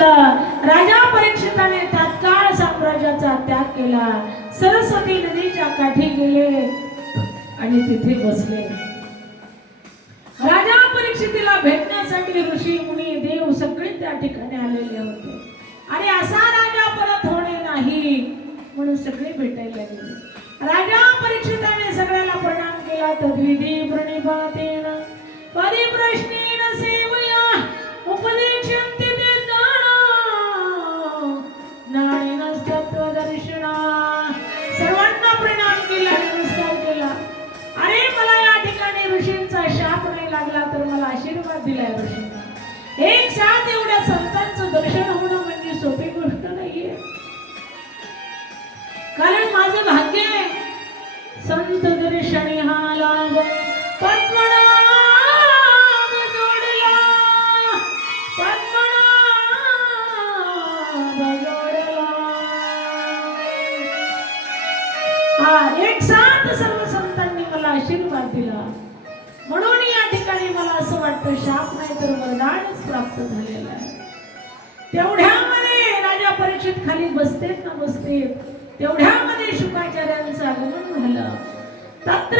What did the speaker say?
केला. राजा परीक्षिताने तात्काळ साम्राज्याचा त्याग केला. सरस्वती नदीच्या काठी गेले आणि तिथे बसले. राजा परीक्षितीला भेटण्यासाठी ऋषी मुनी देव सगळे त्या ठिकाणी आलेले होते आणि असा राजा परत होणे नाही म्हणून सगळे भेटायला गेले. राजा परीक्षिताने सगळ्याला प्रणाम केला. तद्विधी प्रणिपातेन परिप्रश्नेन सेवया उपदेशन्ति ते ज्ञानेन तत्त्वदर्शिना. सर्वांना प्रणाम केला, नमस्कार केला. अरे मला या ठिकाणी ऋषींचा शाप नाही लागला तर मला आशीर्वाद दिलाय ऋषींनी. एक साथ एवढ्या संतांचं दर्शन होणं म्हणजे सोपी गोष्ट नाहीये. कारण माझं भाग्य आहे संत दर्शनी हा लाभ. पद्मनाभ जोडला, पद्मनाभ जोडला. हा एक साथ सर्व संतांनी मला आशीर्वाद दिला म्हणून या ठिकाणी मला असं वाटतं शाप नाही तर वरदानच प्राप्त झालेलं आहे. तेवढ्यामध्ये राजा परीक्षित खाली बसतेत ना बसतेत तेवढ्यामध्ये शुकाचार्यांचं आगमन झालं. तत्र